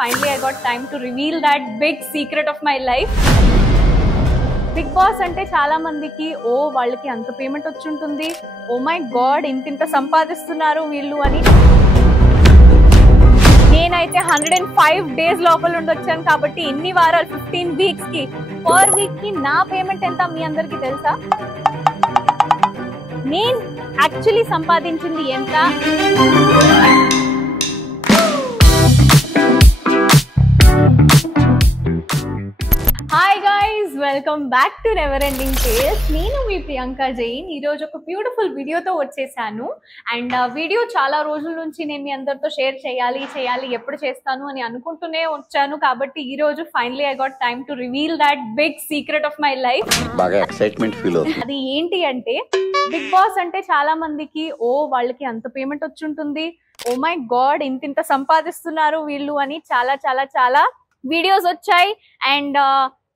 Finally, I got time to reveal that big secret of my life. Bigg Boss అంటే చాలా మందికి ఓ వాళ్ళకి అంత పేమెంట్ వచ్చి ఉంటుంది, ఓ మై గాడ్ ఇంత సంపాదిస్తున్నారు వీళ్ళు అని. నేనైతే 105 డేస్ లోపల నుండి వచ్చాను కాబట్టి ఇన్ని వారాలు 15 వీక్స్ కి పర్ వీక్ కి నా పేమెంట్ ఎంత మీ అందరికి తెలుసా? నేను యాక్చువల్లీ సంపాదించింది ఎంత? Hi guys, welcome back to never ending tales. నేను మీ ప్రియాంక జైన్. ఈరోజు ఒక బ్యూటిఫుల్ వీడియోతో వచ్చేసాను. అండ్ వీడియో చాలా రోజుల నుంచి నేను మీ అందరితో షేర్ చేయాలి ఎప్పుడు చేస్తాను అని అనుకుంటూనే వచ్చాను. కాబట్టి ఈ రోజు finally I got time to reveal that big secret of my life. బాగా ఎక్సైట్మెంట్ ఫీల్ అవుతుంది. అది ఏంటి అంటే, బిగ్ బాస్ అంటే చాలా మందికి ఓ వాళ్ళకి అంత పేమెంట్ వచ్చి ఉంటుంది, ఓ మై గాడ్ ఇంత సంపాదిస్తున్నారు వీళ్ళు అని చాలా చాలా చాలా వీడియోస్ వచ్చాయి. అండ్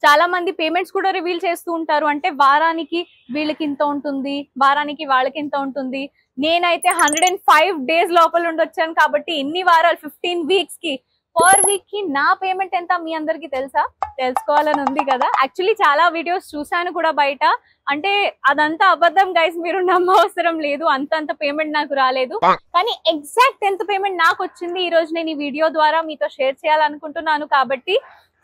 చాలా మంది పేమెంట్స్ కూడా రివీల్ చేస్తూ ఉంటారు. అంటే వారానికి వీళ్ళకి ఇంత ఉంటుంది, వారానికి వాళ్ళకి ఇంత ఉంటుంది. నేనైతే 105 డేస్ లోపల నుండి వచ్చాను కాబట్టి ఇన్ని వారాలు 15 వీక్స్ కి పర్ వీక్ కి నా పేమెంట్ ఎంత మీ అందరికి తెలుసా? తెలుసుకోవాలని ఉంది కదా. యాక్చువల్లీ చాలా వీడియోస్ చూసాను కూడా బయట. అంటే అదంతా అబద్ధం గైస్, మీరు నమ్మవసరం లేదు. అంత పేమెంట్ నాకు రాలేదు. కానీ ఎగ్జాక్ట్ ఎంత పేమెంట్ నాకు వచ్చింది ఈ రోజు నేను ఈ వీడియో ద్వారా మీతో షేర్ చేయాలనుకుంటున్నాను. కాబట్టి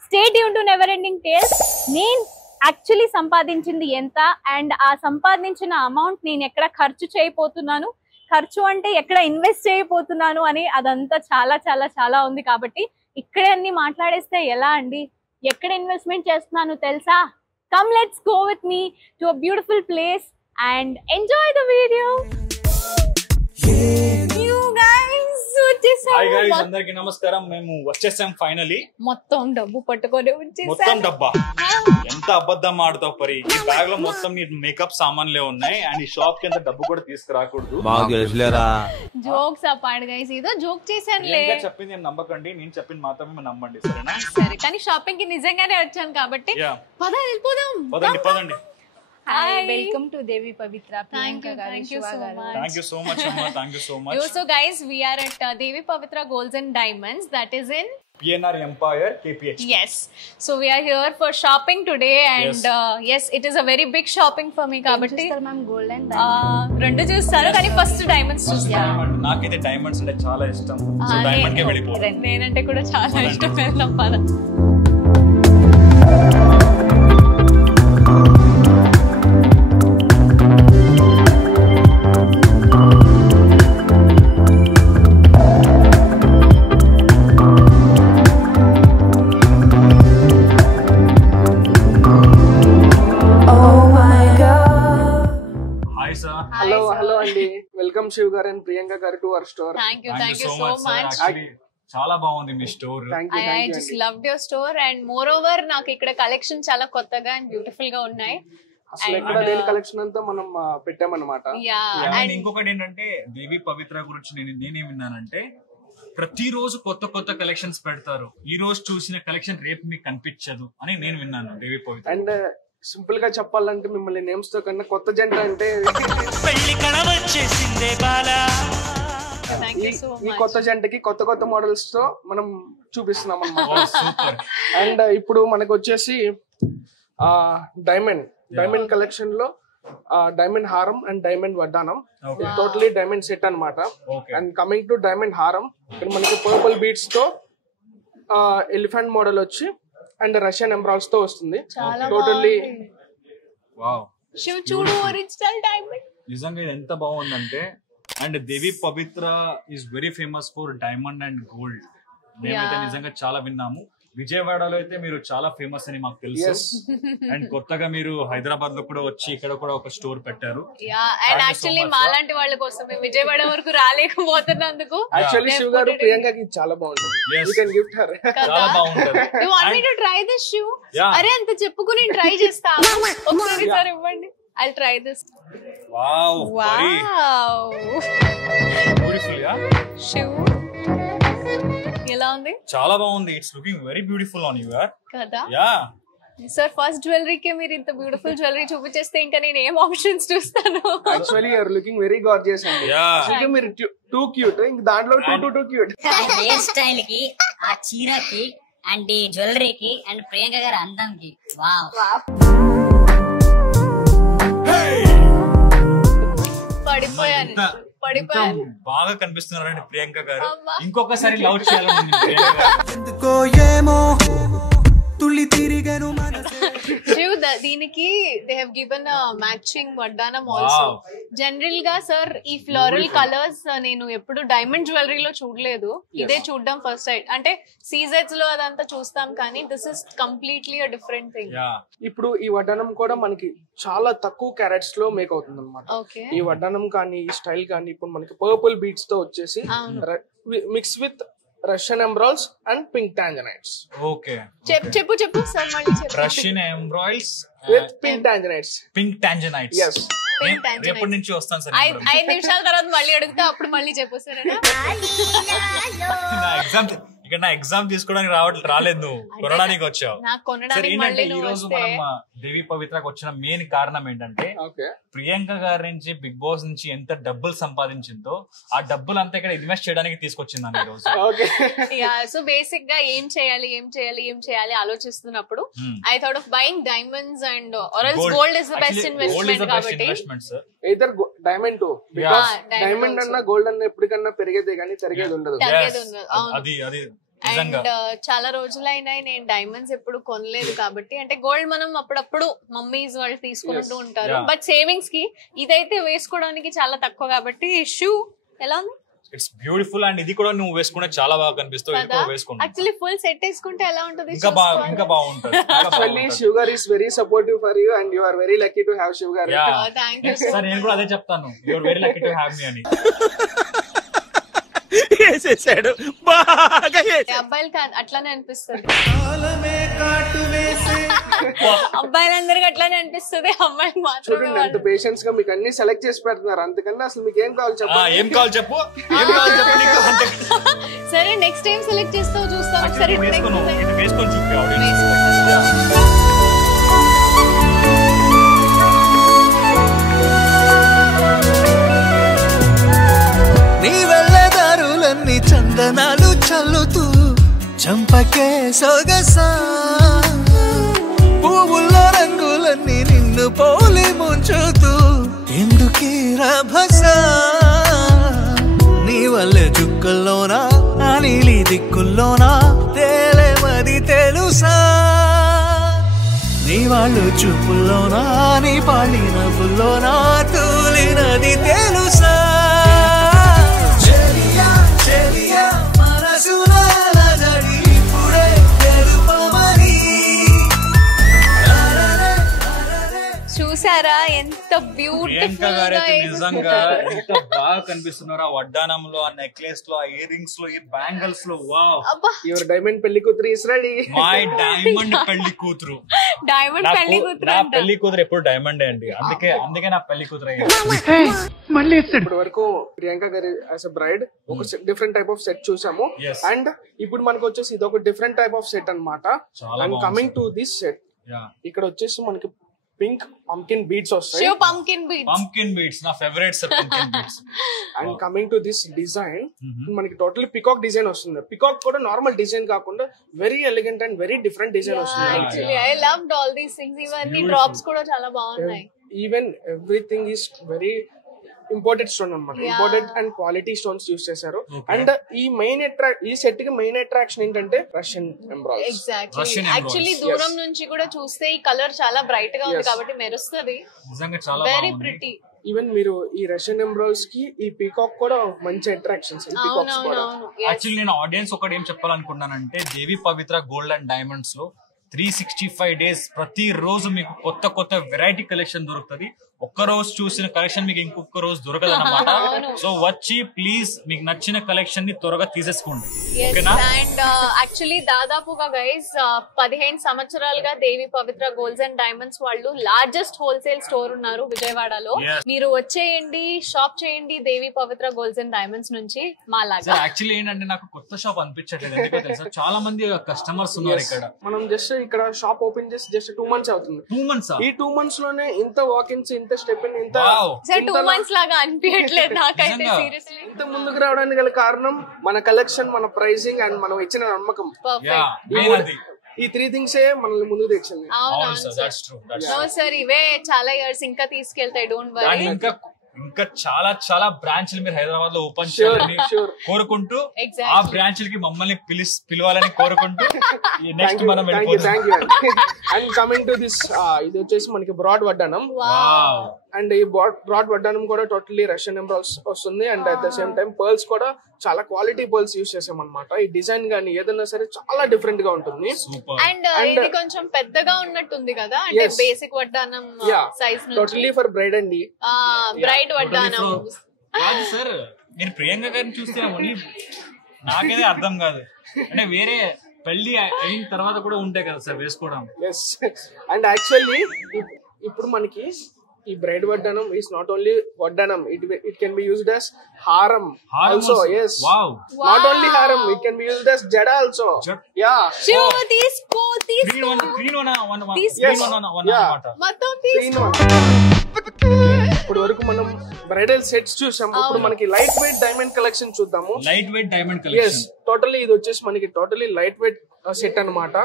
stay tune to never ending tales. నేను యాక్చువల్లీ సంపాదించింది ఎంత, అండ్ ఆ సంపాదించిన అమౌంట్ నేను ఎక్కడ ఖర్చు చేయబోతున్నాను, ఖర్చు అంటే ఎక్కడ ఇన్వెస్ట్ చేయబోతున్నాను అని అదంతా చాలా చాలా చాలా ఉంది. కాబట్టి ఇక్కడే అన్ని మాట్లాడేస్తే ఎలా అండి? ఎక్కడ ఇన్వెస్ట్మెంట్ చేస్తున్నాను తెలుసా? Come let's go with me to a beautiful place and enjoy the video. Hi guys, అందరికి నమస్కారం. మేము వచ్చేసాం ఫైనలీ. మొత్తం డబ్బు పట్టుకొని మొత్తం డబ్బా ఎంత అబద్ధం ఆడుతావు పరి. ఈ బ్యాగ్ లో మొత్తం నీ మేకప్ సామాన్లే ఉన్నాయి. అండ్ ఈ షాప్ కి ఎంత డబ్బు కూడా తీసుకురాకూడదు. జోక్స్ అపాడు గైస్, ఏదో జోక్ చేశానులే. చెప్పింది నేను నమ్మకండి, నేను చెప్పింది మాత్రమే నమ్మండి, సరేనా? సరే, కానీ షాపింగ్ కి నిజంగానే వచ్చాను కాబట్టి పద వెళ్ళిపోదాం. పదండి. Hi, welcome to Devi Pavitra. Thank you so much. Thank you so much, Amma. Thank you so much. So guys, we are at Devi Pavitra Golds and Diamonds, that is in PNR Empire KPH. Yes. So we are here for shopping today, and yes, it is a very big shopping for me kabatti. Ma'am, gold and diamond. Rendu chustaru kani first diamonds chustanu. నాకైతే diamonds అంటే చాలా ఇష్టం. So diamond కే వెళ్ళిపోదాం. నేనంటే కూడా చాలా ఇష్టం. వెళ్దాం పద. హలో అండి, వెల్కమ్ శివ్ గారు అండ్ ప్రియాంక గారు to our store. Thank you so much. చాలా బాగుంది మీ store. I just loved your store, and moreover నాకు ఇక్కడ కలెక్షన్ చాలా కొత్తగా అండ్ బ్యూటిఫుల్ గా ఉన్నాయి. అసలు ఎక్కడ లేని కలెక్షన్ అంతా మనం పెట్టామన్నమాట. అండ్ ఇంకొకటి ఏంటంటే, దేవి పవిత్ర గురించి నేనేం విన్నానంటే, ప్రతిరోజు కొత్త కలెక్షన్స్ పెడతారు. ఈ రోజు చూసిన కలెక్షన్ రేపు మీకు కనిపించదు అని నేను విన్నాను దేవి పవిత్ర. అండ్ సింపుల్ గా చెప్పాలంటే, మిమ్మల్ని నేమ్స్ తో కన్నా కొత్త జంట అంటే ఈ కొత్త జంటకి కొత్త మోడల్స్ తో మనం చూపిస్తున్నాం అన్నమాట. అండ్ ఇప్పుడు మనకు వచ్చేసి డైమండ్ కలెక్షన్ లో డైమండ్ హారం అండ్ డైమండ్ వడ్డానం, టోటలీ డైమండ్ సెట్ అన్నమాట. అండ్ కమింగ్ టు డైమండ్ హారం, ఇక్కడ మనకి పర్పుల్ బీడ్స్ తో ఎలిఫెంట్ మోడల్ వచ్చి అండ్ రష్యన్ ఎంబ్రాయిడ్స్ తో వస్తుంది. టోటల్లీ వావ్, చూడు ఒరిజినల్ డైమండ్. నిజంగా ఇది ఎంత బాగుందంటే, and Devi Pavitra is very famous for diamond and gold. మేమైతే నిజంగా చాలా విన్నాము. విజయవాడలో అయితే మీరు చాలా ఫేమస్ అని మాకు తెలుసు. అండ్ కొత్తగా మీరు హైదరాబాద్ లో కూడా వచ్చి ఇక్కడ కూడా ఒక స్టోర్ పెట్టారు. అండ్ యాక్చువల్లీ మాలాంటి వాళ్ళ కోసమే విజయవాడ వరకు రాలేకపోతున్నందుకు యాక్చువల్లీ శివ్ గారు ప్రియాంకకి చాలా బాగుంటుంది. You can gift her. చాలా బాగుంటుంది. You want me to try this shoe? అరే అంత చెప్పుకుని ట్రై చేస్తా. ఒకసారి ఇవ్వండి. I'll try this. Wow. Beautiful, yeah? Shoe. ఎలా ఉంది? చాలా బాగుంది. It's looking very beautiful on you కదా? యా. సార్ ఫస్ట్ జ్యువెలరీకే మీరు ఇంత బ్యూటిఫుల్ జ్యువెలరీ చూపించేస్తే ఇంకా నేను ఏం ఆప్షన్స్ చూస్తాను? Actually you are looking very gorgeous అండి. యా. మీరు టూ క్యూట్, ఇంక దాంట్లో టూ క్యూట్. హెయిర్ స్టైల్ కి ఆ చీరకి అండ్ ఈ జ్యువెలరీకి అండ్ ప్రియాంక గారి అందంకి వావ్. పడిపోయాను పడిపోయాను. బాగా కనిపిస్తున్నారండి ప్రియాంక గారు. ఇంకొకసారి లవ్ చేయాలని ప్రియాంక శివ్ దీనికి దే హావ్ గివెన్ మ్యాచింగ్ వడ్డానం ఆల్సో. జనరల్ గా సార్ ఈ ఫ్లోరల్ కలర్స్ నేను ఎప్పుడు డైమండ్ జ్యువెలరీలో చూడలేదు, ఇదే చూడడం ఫస్ట్ టైం. అంటే సీజెట్స్ లో అదంతా చూస్తాం కానీ this is completely a different thing. ఇప్పుడు ఈ వడ్డానం కూడా మనకి చాలా తక్కువ క్యారెట్స్ లో మేక్ అవుతుంది అనమాట. ఈ వడ్డానం కానీ ఈ స్టైల్ కానీ ఇప్పుడు మనకి పర్పుల్ బీట్స్ తో వచ్చేసి mix with Russian emeralds and pink tanzanites. Okay చెప్పు సార్ మళ్ళీ చెప్పు. Russian emeralds with pink tanzanites. Pink tanzanites. yes. రేపటి నుంచి వస్తాను సార్. 5 నిమిషాల తర్వాత మళ్ళీ అడుగుతా, అప్పుడు మళ్ళీ చెప్పు సార్. నా ఎగ్జామ్ తీసుకోవడానికి రాలేదు, నువ్వు కొనడానికి వచ్చావు. ఈ రోజు మనం దేవి పవిత్రకు వచ్చిన మెయిన్ కారణం ఏంటంటే ప్రియాంక గారి నుంచి బిగ్ బాస్ నుంచి ఎంత డబ్బులు సంపాదించిందో ఆ డబ్బులు అంతా ఇక్కడ ఇన్వెస్ట్ చేయడానికి తీసుకొచ్చింది ఈ రోజు. సో బేసిక్ గా ఏం చేయాలి ఆలోచిస్తున్నప్పుడు I thought of buying diamonds and gold is the best investment. కాబట్టి either diamond to, because diamond అన్న గోల్డ్ అన్న ఎప్పటికన్నా పెరిగేదే కానీ తరిగేది ఉండదు. అండ్ చాలా రోజులైనా నేను డైమండ్స్ ఎప్పుడు కొనలేదు కాబట్టి, అంటే గోల్డ్ మనం అప్పుడప్పుడు మమ్మీస్ వాళ్ళు తీసుకుంటూ ఉంటారు, బట్ సేవింగ్స్ కి ఇదైతే వేసుకోవడానికి చాలా తక్కువ. కాబట్టి షూ ఎలా ఉంది? It's beautiful. అండ్ ఇది కూడా నువ్వు వేసుకుంటే చాలా బాగా కనిపిస్తావు. యాక్చువల్లీ ఫుల్ సెట్ వేసుకుంటే ఎలా ఉంటుంది? ఇంకా బాగుంటుంది. Actually, Sugar is very supportive for you and you are very lucky to have Sugar. Thank you so much. నేను కూడా అదే చెప్తాను, you are very lucky to have me అని. అబ్బాయిలకి అట్లానే అనిపిస్తుంది, అబ్బాయిలందరికి అట్లానే అనిపిస్తుంది, అమ్మాయిలు మాత్రం. చూడండి ఎంత పేషెన్స్ గా మీకు అన్ని సెలెక్ట్ చేసి పెడుతున్నారు, అందుకని అసలు మీకు ఏం కావాలి చెప్పు. సరే నెక్స్ట్ టైం సెలెక్ట్ చేస్తావు, చూస్తావు ఒకసారి. వేసుకొని చూపి. చందనాలు చల్లుతూ చంపకే సొగసా, పువ్వుల్లో రంగులన్నీ నిన్ను పోలి ముంచుతూ ఎందుకీ రభసా, నీ వల్లే చుక్కల్లోనా ఆ నీలి దిక్కుల్లోనా తేలేమది తెలుసా, నీ వాళ్ళు చూపుల్లోనా నీ పాడి నవ్వుల్లోనా తూలినది తెలుసా. చూసారా ఎంత బ్యూటిఫుల్ గా నిజంగా ఎంత బాగా కనిపిస్తున్నారు ఆ వడ్డానంలో, ఆ నెక్లెస్ లో, ఆ ఇయర్ రింగ్స్ లో, ఈ బ్యాంగిల్స్ లో. వావ్, యువర్ డైమండ్ పెళ్లి కూతురు ఇస్ రెడీ. మై డైమండ్ పెళ్లి కూతురు. డైమండ్ పెళ్లి కూతురు. నా పెళ్లి కూతురు ఎప్పుడు డైమండ్ అండి, అందుకే నా పెళ్లి కూతురు అయ్యింది. ఇప్పటి వరకు ప్రియాంక గారి యాజ్ ఎ బ్రైడ్ ఒక డిఫరెంట్ టైప్ ఆఫ్ సెట్ చూసాము, అండ్ ఇప్పుడు మనకు వచ్చేసి ఇది ఒక డిఫరెంట్ టైప్ ఆఫ్ సెట్ అన్నమాట. And coming to this set, ఇక్కడ వచ్చేసి మనకి పింక్ పంకిన్ బీడ్స్ వస్తాయి. పంకిన్ బీడ్స్ నా favourite sir, pumpkin beads. And coming to this design, మనకి టోటల్ పికాక్ డిజైన్ వస్తుంది. పికాక్ కూడా నార్మల్ డిజైన్ కాకుండా very elegant and very different design వస్తుంది. Actually I loved all these things. ఇవన్నీ drops కూడా చాలా బాగున్నాయి. Even everything is very imported stone అన్నమాట. Imported and quality stones use చేశారు. అండ్ ఈ సెట్ కి మెయిన్ అట్రాక్షన్ ఏంటంటే రష్యన్ ఎంబ్రాయిడరీ. ఎగ్జాక్ట్లీ. యాక్చువల్లీ దూరం నుంచి కూడా చూస్తే ఈ కలర్ చాలా బ్రైట్ గా ఉంది కాబట్టి మెరుస్తుంది. నిజంగా చాలా వెరీ ప్రిటీ. ఈవెన్ మీరు ఈ రష్యన్ ఎంబ్రాయిడరీస్ కి ఈ పీకాక్ కూడా మంచి అట్రాక్షన్స్. యాక్చువల్లీ నేను ఆడియన్స్ ఒకటి ఏం చెప్పాలనుకున్నానంటే, దేవి పవిత్ర గోల్డ్ అండ్ డైమండ్స్ లో 365 days ప్రతి రోజు మీకు కొత్త వెరైటీ కలెక్షన్ దొరుకుతుంది. ఒక్క రోజు చూసిన కలెక్షన్ మీకు ఇంకొక రోజు దొరకదు అన్నమాట. సో వచ్చి ప్లీజ్ మీకు నచ్చిన కలెక్షన్ ని త్వరగా తీసేసుకోండి. అండ్ యాక్చువల్లీ దాదాపుగా గైస్ 15 సంవత్సరాలుగా దేవి పవిత్ర గోల్డ్స్ అండ్ డైమండ్స్ వాళ్ళు లార్జెస్ట్ హోల్సేల్ స్టోర్ ఉన్నారు విజయవాడలో. మీరు వచ్చేయండి, షాప్ చేయండి దేవి పవిత్ర గోల్డ్స్ అండ్ డైమండ్స్ నుంచి మా లాగా. యాక్చువల్లీ ఏంటంటే నాకు కొత్త షాప్ అనిపించట్లేదు, ఎందుకో తెలుసా, చాలా మంది కస్టమర్స్ ఉన్నారు ఇక్కడ. మనం జస్ట్ ఇక్కడ షాప్ ఓపెన్ చేసి జస్ట్ 2 months అవుతుంది. 2 months? ఈ 2 months లోనే ఇంత వాకిన్స్, ఇంత ఇంత స్టెప్ ఇంత సార్ 2 months లాగా అనిపించట్లేదు నాకైతే సీరియస్లీ. ఇంత ముందుకు రావడానికి గల కారణం మన కలెక్షన్, మన ప్రైసింగ్ అండ్ మనం ఇచ్చిన నమ్మకం. ఈ 3 things మనల్ని ముందుకు తెచ్చింది. సార్ ఇవే చాలా ఇయర్స్ ఇంకా తీసుకెళ్తాయి, డోంట్ వరీ. ఇంకా చాలా చాలా బ్రాంచ్లు మీరు హైదరాబాద్ లో ఓపెన్ చేయాలని కోరుకుంటూ, ఆ బ్రాంచ్లకి మమ్మల్ని పిలవాలని కోరుకుంటూ నెక్స్ట్ మనం అండ్ కమింగ్ టు దిస్, ఇది వచ్చేసి మనకి బ్రాడ్ వడ్డానం. అండ్ ఈ బ్రాడ్ వడ్డానం కూడా టోటల్లీ రష్యన్ ఎంబ్రాయిడరీ వస్తుంది. And at the same time pearls కూడా చాలా క్వాలిటీ పర్ల్స్ యూస్ చేసాం అనమాట. ఈ డిజైన్ గానీ ఏదైనా సరే చాలా డిఫరెంట్ గా ఉంటుంది. అండ్ ఇది కొంచెం పెద్దగా ఉన్నట్టుంది కదా, అంటే బేసిక్ వడ్డానం సైజ్ నుంచి టోటల్లీ ఫర్ బ్రైడ్ అండి. బ్రైడ్ వడ్డానం. సార్ నేను ప్రియాంక గారిని చూస్తే నాకేదే అర్థం కాదు, అంటే వేరే పెళ్లి అయిన తర్వాత కూడా ఉంటాయి కదా సార్ వేసుకోవడం. అండ్ యాక్చువల్లీ ఇప్పుడు మనకి ఈ బ్రైడ్ వడ్డానం is not only వడ్డానం, it can be used as haram also. Yes, wow, not only haram, it can be used as jada also. Yeah, తీసుకో green one మొత్తం ఇప్పుడు వరకు మనం బ్రైడల్ సెట్స్ చూసాం. ఇప్పుడు మనకి లైట్ వెయిట్ డైమండ్ కలెక్షన్ చూద్దాము. Light weight diamond collection totally ఇది వచ్చేసి మనకి టోటల్లీ లైట్ వెయిట్ సెట్ అన్నమాట.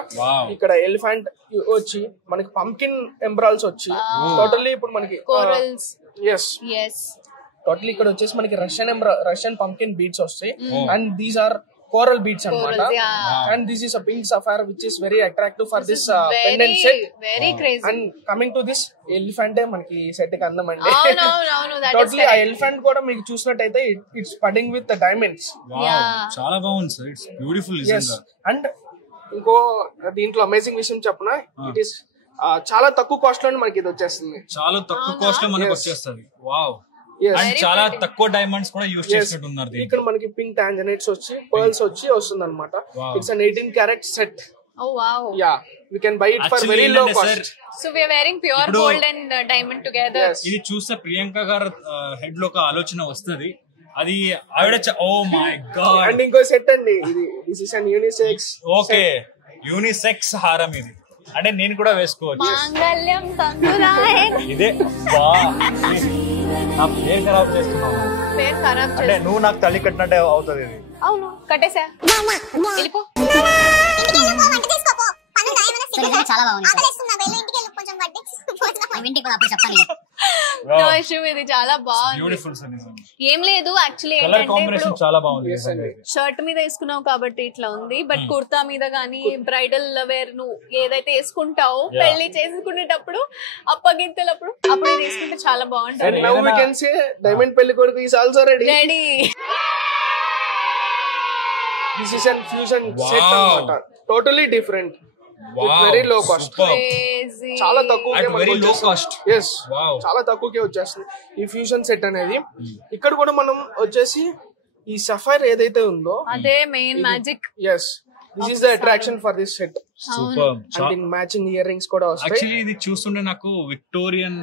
ఇక్కడ ఎలిఫెంట్ వచ్చి మనకి పంకిన్ ఎంబ్రాయిల్స్ వచ్చి టోటల్లీ ఇప్పుడు మనకి కోరల్స్. టోటల్లీ ఇక్కడ వచ్చేసి మనకి రష్యన్ పంకిన్ బీడ్స్ వస్తాయి. And these are coral beads అన్నమాట. And this is a pink sapphire which is very attractive for this pendant set. Very crazy. And coming to this elephant మనకి set కి అందం అండి. అవును టోటల్లీ ఆ elephant కూడా మీకు చూసినట్టయితే ఇట్స్ పడింగ్ విత్ ద డైమండ్స్. చాలా బాగుంది సార్, ఇట్స్ బ్యూటిఫుల్. అండ్ ఇంకో దీంట్లో అమేజింగ్ విషయం చెప్పనా, ఇట్ ఈస్ చాలా తక్కువ కాస్ట్ లో మనకి ఇది వచ్చేస్తుంది. చాలా తక్కువ కాస్ట్ లో మనకి వచ్చేస్తుంది. వావ్. చాలా తక్కువ డైమండ్స్ కూడా యూస్ చేస్తున్నారు. ఇక్కడ మనకి పింక్ టాంజనైట్స్ వచ్చి పర్ల్స్ వచ్చి వస్తుంది అనమాట. It's an 18 karat set. Oh wow. Yeah, we can buy it for very low cost. So we are wearing pure gold and diamond together. ఇది చూస్తే ప్రియాంక గారు హెడ్ లో ఒక ఆలోచన వస్తుంది. అది ఆవిడ ఓ మై గాడ్. అండ్ ఇంకో సెట్ అండి ఇది. This is an unisex. Okay, unisex హారం ఇది, అంటే నేను కూడా వేసుకోవచ్చు. మాంగళ్యం తంతురాయే. ఇదే నా పేరు ఖరాబ్ చేస్తున్నావు. పేరు ఖరాబ్ అంటే నువ్వు నాకు తల్లి కట్టినట్టే అవుతుంది ఇది. అవును కట్టేసా. వెళ్ళిపో. చాలా బాగుంది. నో ఇష్యూ, ఇది చాలా బాగుంది. ఏం లేదు యాక్చువల్లీ ఏంటంటే చాలా బాగుంది. షర్ట్ మీద వేసుకున్నావు కాబట్టి ఇట్లా ఉంది, బట్ కుర్తా మీద గానీ బ్రైడల్ వేర్ నువ్వు ఏదైతే వేసుకుంటావో పెళ్లి చేసుకునేటప్పుడు అప్పగింతలప్పుడు అప్పుడు ఇది వేసుకుంటే చాలా బాగుంటుంది. Now we can say diamond pelli koduku is also ready. This is an fusion set అన్నమాట. Totally different. With very low cost. Crazy. చాలా తక్కువకే very low cost. Yes. చాలా తక్కువకే వచ్చేస్తుంది ఈ ఫ్యూజన్ సెట్ అనేది. ఇక్కడ కూడా మనం వచ్చేసి ఈ సఫైర్ ఏదైతే ఉందో అదే main magic. yes, this is the attraction for this set. Super. And matching ear rings కూడా వస్తాయి. యాక్చువల్లీ ఇది చూస్తుంటే నాకు విక్టోరియన్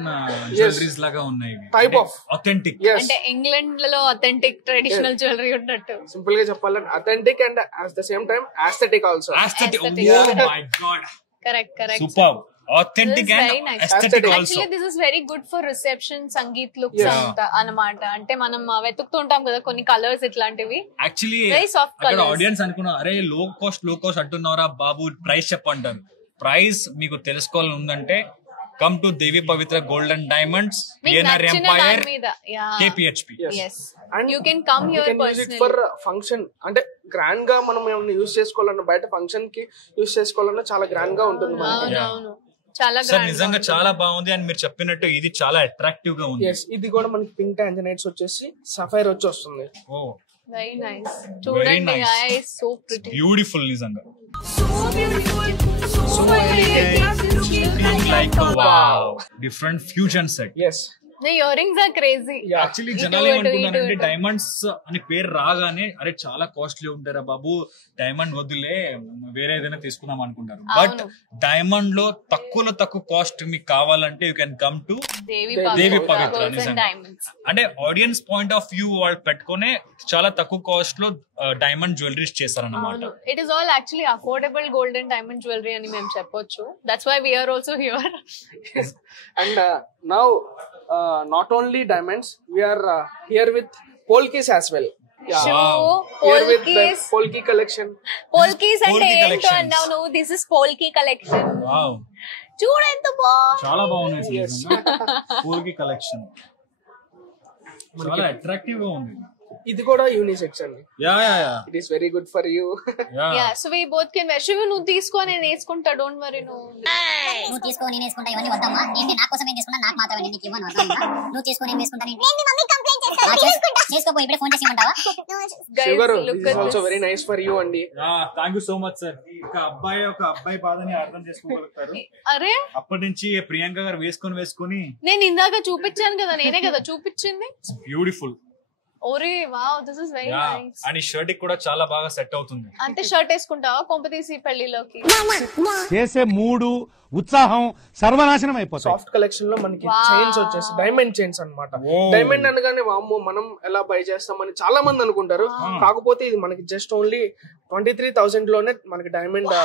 జ్యువెలరీస్ లాగా ఉన్నాయి. Type of authentic. అంటే ఇంగ్లాండ్ లో అథెంటిక్ ట్రెడిషనల్ జ్యువెలరీ ఉన్నట్టు. సింపుల్ గా చెప్పాలంటే authentic and at the same time aesthetic also. Aesthetic. Oh my god. Correct. Superb. Authentic and aesthetic also. Actually this is very good for reception, sangeet looks అన్నమాట. అంటే మనం వెతుకుతూ ఉంటాం కదా కొన్ని కలర్స్ ఇట్లాంటివి. యాక్చువల్లీ very soft అక్కడ colors. ఆడియన్స్ అనుకున్నా అరే లో కాస్ట్ అంటున్నారా బాబు, ప్రైస్ చెప్పంటారు. ప్రైస్ మీకు తెలుసుకోవాలని ఉందంటే come to Devi Pavitra gold and diamonds, PNR empire, KPHP. Yes. And you can come here personally. For function అంటే గ్రాండ్ గా మనం ఏమైనా యూస్ చేసుకోవాలన్నా, బయట ఫంక్షన్ కి యూస్ చేసుకోవాలన్నా చాలా గ్రాండ్ గా ఉంటుంది. అవును చాలా సార్ నిజంగా చాలా బాగుంది. అండ్ మీరు చెప్పినట్టు ఇది చాలా అట్రాక్టివ్ గా ఉంది. ఇది కూడా మనకి పింక్ టాంజనైట్స్ వచ్చేసి సఫైర్ వచ్చి వస్తుంది. Very nice. చూడండి guys, so pretty, బ్యూటిఫుల్. నిజంగా so beautiful, so like wow, different fusion set. yes, the earrings are crazy. Actually జనాలు ఏమనుకున్నారంటే డైమండ్స్ అని పేరు రాగానే అరే చాలా కాస్ట్లీ ఉంటారా బాబు, డైమండ్ వద్దులే వేరే ఏదైనా తీసుకుందాం అనుకుంటారు. బట్ డైమండ్ లో తక్కువ కాస్ట్ మీకు కావాలంటే you can come to Devi పవిత్ర. నిజంగా అంటే ఆడియన్స్ పాయింట్ ఆఫ్ వ్యూ వాళ్ళు పెట్టుకునే చాలా తక్కువ కాస్ట్ లో డైమండ్ జ్యువెలరీస్ చేస్తారన్నమాట. It is all actually affordable gold and diamond jewellery అని మేము చెప్పొచ్చు. That's why we're also here. And now not only diamonds, we are here with polkis as well. Yeah. Shoe, Here with the polkis. polki collection. Polkis అంటే Polki ఏంటో collections. అన్నావు నువ్వు. This is polki collection. Wow చూడు ఎంత బాగుంది. చాలా బాగున్నాయి పూర్కి collection చాలా అట్రాక్టివ్ గా ఉంది ఇది కూడా యూనిసెక్స్ అండి. Yeah yeah yeah It is very good for you. Yeah so we both can wear. Shiva నువ్వు తీసుకో, నేను వేసుకుంటా, డోంట్ వరీ. నువ్వు తీసుకో నేను వేసుకుంటా, ఇవన్నీ వద్దమ్మా. ఏంటి నా కోసం ఏం తీసుకున్నా, నాకు మాత్రమే నీకు ఇవ్వను, వద్దమ్మా. నువ్వు తీసుకో నేను వేసుకుంటా. చేసుకోపో, ఇప్పుడే ఫోన్ చేసి ఇవ్వమంటావా? Shivaru, this is also very nice for you అండి. Thank you so much sir. ఒక అబ్బాయి బాధని అర్థం చేసుకోగలుగుతారు. అరే అప్పటి నుంచి ప్రియాంక గారు వేసుకొని నేను ఇందాక చూపించాను కదా, నేనే కదా చూపించింది. బ్యూటిఫుల్. ఓరే wow, this is very nice. And ఈ షర్ట్ కూడా చాలా బాగా సెట్ అవుతుంది. అంటే షర్ట్ వేసుకుంటావా కొంప తీసి పెళ్లిలోకి? చేసే మూడు ఉత్సాహం సర్వనాశనం అయిపోతాయి. సాఫ్ట్ కలెక్షన్ లో మనకి చైన్స్ వచ్చేసి డైమండ్ చైన్స్ అన్నమాట. డైమండ్ అనగానే వామ్మో మనం ఎలా బై చేస్తామని చాలా మంది అనుకుంటారు. కాకపోతే ఇది మనకి జస్ట్ ఓన్లీ 23,000 లోనే మనకి డైమండ్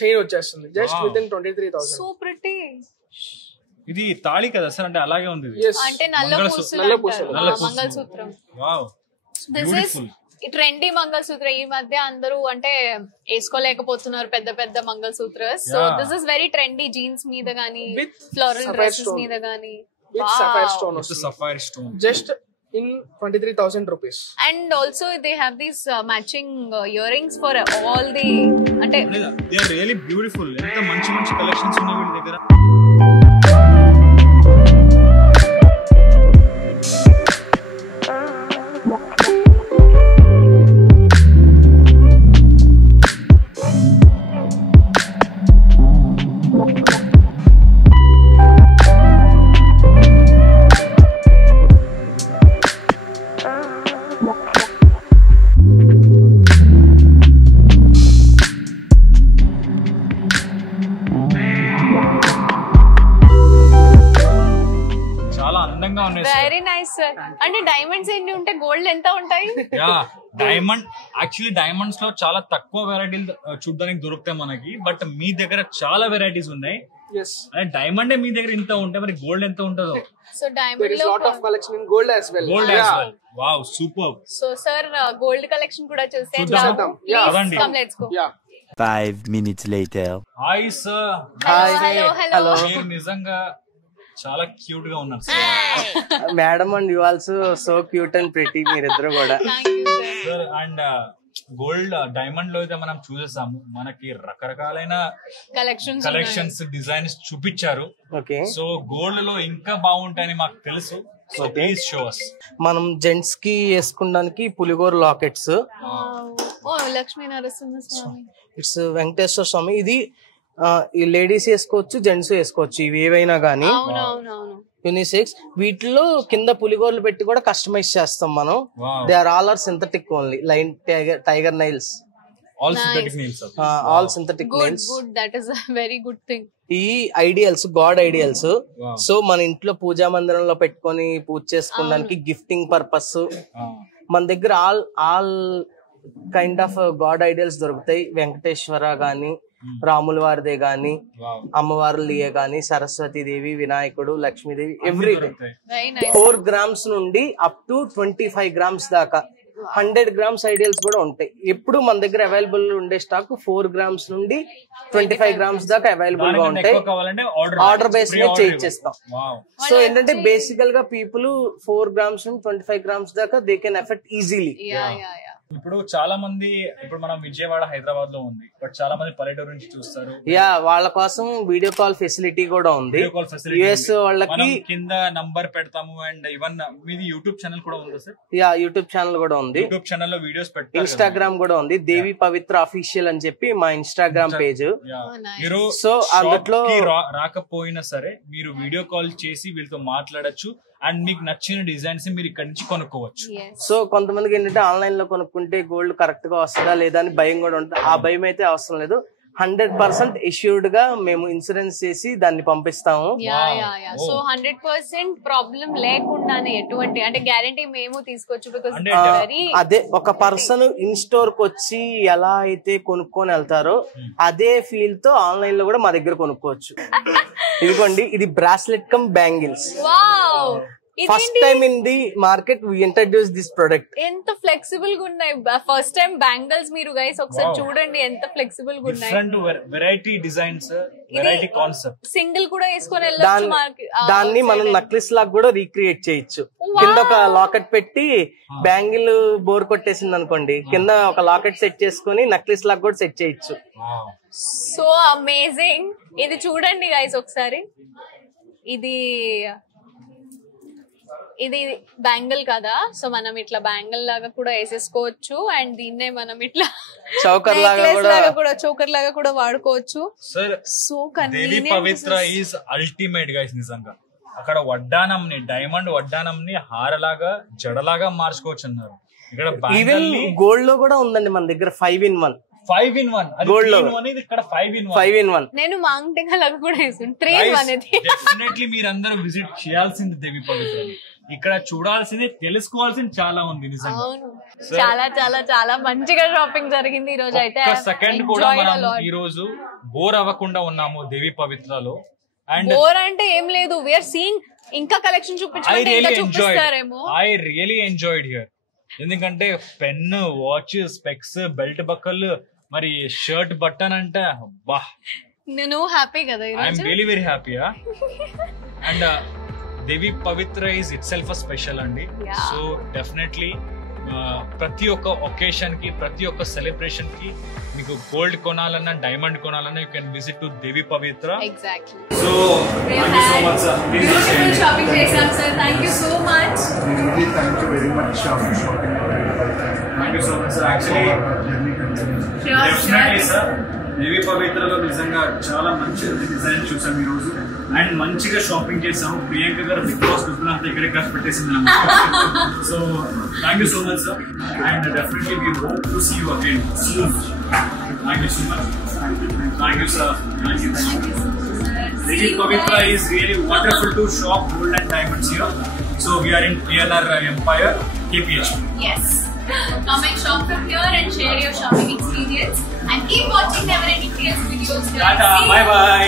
చైన్ వచ్చేస్తుంది. Just with in 23,000. So pretty. ఇది తాళి కదా సార్, అంటే అలాగే ఉంది ఇది. Yes. అంటే నల్ల పూసలు మంగళసూత్రం. Wow this is trendy mangalsutra. ఈ మధ్య అందరూ అంటే వేసుకోలేకపోతున్నారు పెద్ద పెద్ద mangalsutras. So this is very trendy. Jeans మీద గానీ, ఫ్లోరల్ డ్రెస్సెస్ మీద గానీ. Sapphire stone just in 23,000 rupees. And also they have these matching earrings for all the. అంటే దే ఆర్ రియల్లీ బ్యూటిఫుల్. ఎంత మంచి మంచి కలెక్షన్స్ ఉన్నాయి వీళ్ళ దగ్గర. Very nice sir. అంటే డైమండ్స్ ఎన్ని ఉంటాయి, గోల్డ్ ఎంత ఉంటాయి? డైమండ్స్ లో చాలా తక్కువ వెరైటీలు చూడడానికి దొరుకుతాయి మనకి. బట్ మీ దగ్గర చాలా వెరైటీస్ ఉన్నాయి. డైమండ్ మీ దగ్గర ఇంత ఉంటే మరి గోల్డ్ ఎంత ఉంటుందో. So there is lot of collection in gold as well. Wow, superb. So sir gold collection కూడా చూస్తే come let's go. 5 minutes later. Hi sir. Hello. మీరు నిజంగా చాలా క్యూట్ గా ఉన్నారు madam. And you also so cute and pretty, మీరిద్దరు కూడా. Sir. And gold diamond లో అయితే మనం చూసేసాము, మనకి రకరకాలైన కలెక్షన్స్ డిజైన్స్ చూపించారు. సో గోల్డ్ లో ఇంకా బాగుంటాయని మాకు తెలుసు. So please show us. మనం జెంట్స్ కి వేసుకోవడానికి పులిగోరు లాకెట్స్. లక్ష్మీ నరసింహ స్వామి. ఇట్స్ వెంకటేశ్వర స్వామి. ఇది ఈ లేడీస్ వేసుకోవచ్చు, జెంట్స్ వేసుకోవచ్చు, ఇవి ఏవైనా గానీ యూనిసెక్స్. వీటిలో కింద పులిగోర్లు పెట్టి కూడా కస్టమైజ్ చేస్తాం మనం. They are all are synthetic only. Line tiger nails, all synthetic nails. All synthetic nails. That is a very good thing. ఈ ఐడియల్స్, గాడ్ ఐడియల్స్. సో మన ఇంట్లో పూజా మందిరంలో పెట్టుకొని పూజ చేసుకోవడానికి, గిఫ్టింగ్ పర్పస్. మన దగ్గర all kind of God ideals దొరుకుతాయి. వెంకటేశ్వర గానీ, రాముల వారిదే గాని, అమ్మవారులే గాని, సరస్వతీదేవి, వినాయకుడు, లక్ష్మీదేవి, ఎవ్రీథింగ్. 4 grams నుండి అప్ టు 25 grams దాకా 100 grams ఐడియల్స్ కూడా ఉంటాయి. ఎప్పుడు మన దగ్గర అవైలబుల్ ఉండే స్టాక్ 4 grams నుండి 25 grams దాకా అవైలబుల్ గా ఉంటాయి. ఆర్డర్ బేస్ మీద చేయించేస్తాం. సో ఏంటంటే బేసికల్ గా పీపుల్ 4 grams నుండి 25 grams దాకా దే కెన్ ఎఫెక్ట్ ఈజీలీ. ఇప్పుడు చాలా మంది, ఇప్పుడు మనం విజయవాడ, హైదరాబాద్ లో ఉంది, బట్ చాలా మంది పల్లెటూరు నుంచి చూస్తారు. వాళ్ళ కోసం వీడియో కాల్ ఫెసిలిటీ కూడా ఉంది. యుఎస్ వాళ్ళకి కింద నంబర్ పెడతాము. అండ్ ఈవెన్ మీది యూట్యూబ్ ఛానల్ కూడా ఉంది సార్? యూట్యూబ్ ఛానల్ కూడా ఉంది. యూట్యూబ్ ఛానల్ లో వీడియోస్ పెడతారు. ఇన్స్టాగ్రామ్ కూడా ఉంది, దేవి పవిత్ర అఫీషియల్ అని చెప్పి మా ఇన్స్టాగ్రామ్ పేజ్. మీరు సో అందులో రాకపోయినా సరే మీరు వీడియో కాల్ చేసి వీళ్ళతో మాట్లాడచ్చు. అండ్ మీకు నచ్చిన డిజైన్స్ మీరు ఇక్కడ నుంచి కొనుక్కోవచ్చు. సో కొంతమందికి ఏంటంటే ఆన్లైన్ లో కొనుక్కుంటే గోల్డ్ కరెక్ట్ గా వస్తుందా లేదా అని భయం కూడా ఉంటుంది. ఆ భయం అయితే అవసరం లేదు. 100% ఇష్యూర్డ్ గా మేము ఇన్సూరెన్స్ చేసి దాన్ని పంపిస్తాము. సో 100% ప్రాబ్లం లేకుండానే ఎటువంటి అంటే గ్యారంటీ మేము తీసుకోవచ్చు. బికాజ్ అదే ఒక పర్సన్ ఇన్ స్టోర్ కి వచ్చి ఎలా అయితే కొనుక్కొని వెళ్తారో అదే ఫీల్ తో ఆన్లైన్ లో కూడా మా దగ్గర కొనుక్కోవచ్చు. ఇదిగోండి, ఇది bracelet cum bangles. First time in the market we introduce this product. ఎంత ఫ్లెక్సిబుల్ గా ఉన్నాయి. ఫస్ట్ టైం బ్యాంగిల్స్ మీరు గైస్ ఒకసారి చూడండి ఎంత ఫ్లెక్సిబుల్ గా ఉన్నాయి. Different variety designs, variety concept. Single కూడా వేసుకొని వెళ్ళొచ్చు. దాన్ని మనం నక్లిస్ లాగా కూడా రీక్రియేట్ చేయొచ్చు. కింద ఒక లాకెట్ పెట్టి బ్యాంగిల్ బోర్ కొట్టేసింది అనుకోండి, కింద ఒక లాకెట్ సెట్ చేసుకొని నక్లిస్ లాగా కూడా సెట్ చేయొచ్చు. So amazing. ఇది చూడండి గైస్ ఒకసారి. ఇది బ్యాంగిల్ కదా, సో మనం ఇట్లా బ్యాంగిల్ లాగా కూడా వేసేసుకోవచ్చు. అండ్ దీన్నే మనం ఇట్లా చౌకర్ లాగా కూడా వాడుకోవచ్చు. So Devi Pavitra is ultimate guys. నిజంగా అక్కడ వడ్డానం ని, డైమండ్ వడ్డానం ని హారలాగా జడలాగా మార్చుకోవచ్చు అన్నారు. ఇక్కడ ఈవెన్ గోల్డ్ లో కూడా ఉందండి మన దగ్గర 5-in-1. 5-in-1 గోల్డ్ లో ఇక్కడ 5-in-1. నేను మాంగ్టింగ్ లాగా కూడా వేసాను 3-in-1. డెఫినెట్లీ మీరందరూ విజిట్ చేయాల్సింది దేవి పవిత్ర. ఇక్కడ చూడాల్సింది, తెలుసుకోవాల్సింది చాలా ఉంది నిజంగా. చాలా చాలా చాలా మంచిగా షాపింగ్ జరిగింది ఈ రోజు. అయితే సెకండ్ కూడా మనం ఈ రోజు బోర్ అవ్వకుండా ఉన్నాము దేవి పవిత్రలో. అండ్ బోర్ అంటే ఏం లేదు, వీఆర్ సీయింగ్ ఇంకా కలెక్షన్ చూపిస్తారేమో. I really enjoyed here. ఎందుకంటే pen, watch, specs, belt buckle, మరి షర్ట్ బటన్ అంటే అబ్బా, నేను హ్యాపీ కదా. I'm really very happy. And Devi Pavitra is itself special అండి. సో డెఫినెట్లీ ప్రతి ఒక్క ఒకేషన్ కి, ప్రతి ఒక్క సెలబ్రేషన్ కి మీకు గోల్డ్ కొనాలన్నా, డైమండ్ కొనాలన్నా you can visit to Devi Pavitra. Exactly. So thank you so much sir. Beautiful shopping చేశాం sir. Thank you so much. Thank you very much shopping. Thank you so much sir. Actually definitely sir Devi పవిత్రలో నిజంగా చాలా మంచి డిజైన్ చూసాం ఈ రోజు. అండ్ మంచిగా షాపింగ్ చేసాము. ప్రియాంక గారు బిగ్ బాస్ డబ్బులు అంతా ఇక్కడే ఖర్చు పెట్టేసింది. So thank you so much sir. And definitely we hope to see you again soon. Thank you so much. Thank you sir. Thank you. Devi Pavitra is really wonderful to shop gold and diamonds here. So we are in PLR Empire, KPH. Yes. Come and shop from here and share your shopping experience and keep watching Never Ending Tales videos. Tata, bye bye.